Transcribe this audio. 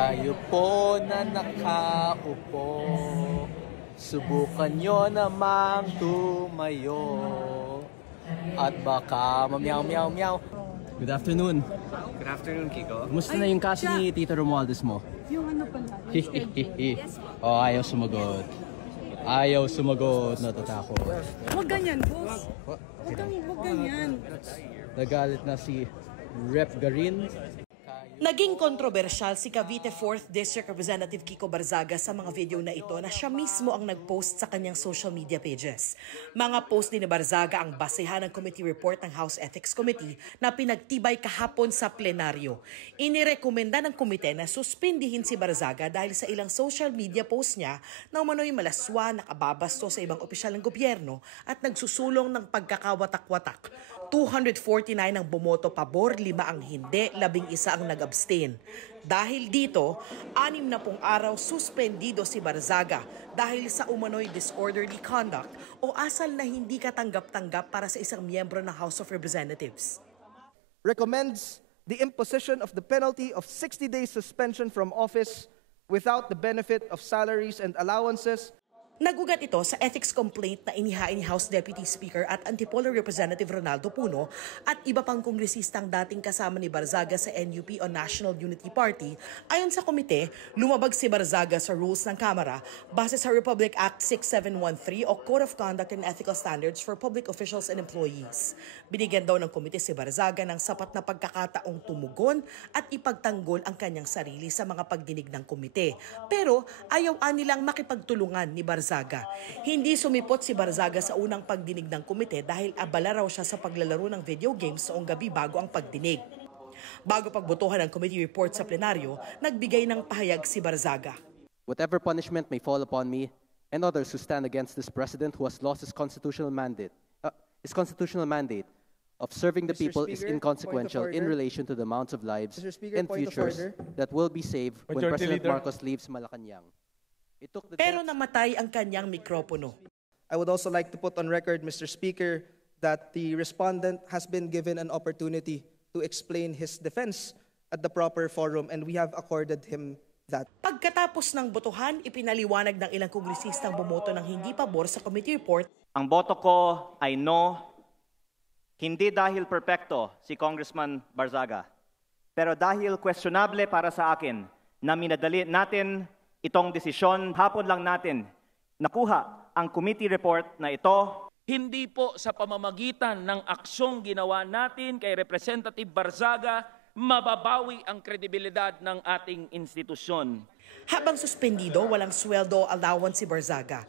Kayo po na nakaupo, subukan nyo namang tumayo, at baka mamyaw-meow-meow. Good afternoon. Good afternoon, Kiko. Kumusta na yung kaso ni Tito Romualdez mo? Yung ano pala? Oh, ayaw sumagot. Ayaw sumagot, natatakot. Huwag ganyan, boss. Huwag ganyan. Nagalit na si Rep. Garin. Naging kontrobersyal si Cavite 4th District Representative Kiko Barzaga sa mga video na ito na siya mismo ang nag-post sa kanyang social media pages. Mga post din ni Barzaga ang basehan ng committee report ng House Ethics Committee na pinagtibay kahapon sa plenaryo. Inirekomenda ng komite na suspindihin si Barzaga dahil sa ilang social media post niya na umano'y malaswa, nakababasto sa ibang opisyal ng gobyerno at nagsusulong ng pagkakawatak-watak. 249 ang bumoto pabor, 5 ang hindi, 11 ang nag-abstain. Dahil dito, 60 araw suspendido si Barzaga dahil sa umano'y disorderly conduct o asal na hindi katanggap-tanggap para sa isang miyembro ng House of Representatives. Recommends the imposition of the penalty of 60 days suspension from office without the benefit of salaries and allowances. Nagugat ito sa ethics complaint na inihain ni House Deputy Speaker at Antipolo Representative Ronaldo Puno at iba pang kongresistang dating kasama ni Barzaga sa NUP o National Unity Party. Ayon sa komite, lumabag si Barzaga sa rules ng Kamara base sa Republic Act 6713 o Code of Conduct and Ethical Standards for Public Officials and Employees. Binigyan daw ng komite si Barzaga ng sapat na pagkakataong tumugon at ipagtanggol ang kanyang sarili sa mga pagdinig ng komite. Pero ayaw nilang makipagtulungan ni Barzaga. Hindi sumipot si Barzaga sa unang pagdinig ng komite dahil abala raw siya sa paglalaro ng video games noong gabi bago ang pagdinig. Bago pagbotohan ng committee report sa plenaryo, nagbigay ng pahayag si Barzaga. Whatever punishment may fall upon me and others who stand against this president who has lost his constitutional mandate of serving the people is inconsequential in relation to the amounts of lives and futures that will be saved when President Marcos leaves Malacanang. Pero namatay ang kanyang mikropono. I would also like to put on record, Mr. Speaker, that the respondent has been given an opportunity to explain his defense at the proper forum and we have accorded him that. Pagkatapos ng botohan, ipinaliwanag ng ilang kongresistang bumoto ng hindi pabor sa committee report. Ang boto ko ay no, hindi dahil perpekto si Congressman Barzaga, pero dahil questionable para sa akin na minadali natin itong desisyon. Hapon lang natin nakuha ang committee report na ito. Hindi po sa pamamagitan ng aksyong ginawa natin kay Representative Barzaga mababawi ang kredibilidad ng ating institusyon. Habang suspendido, walang sweldo o allowance si Barzaga.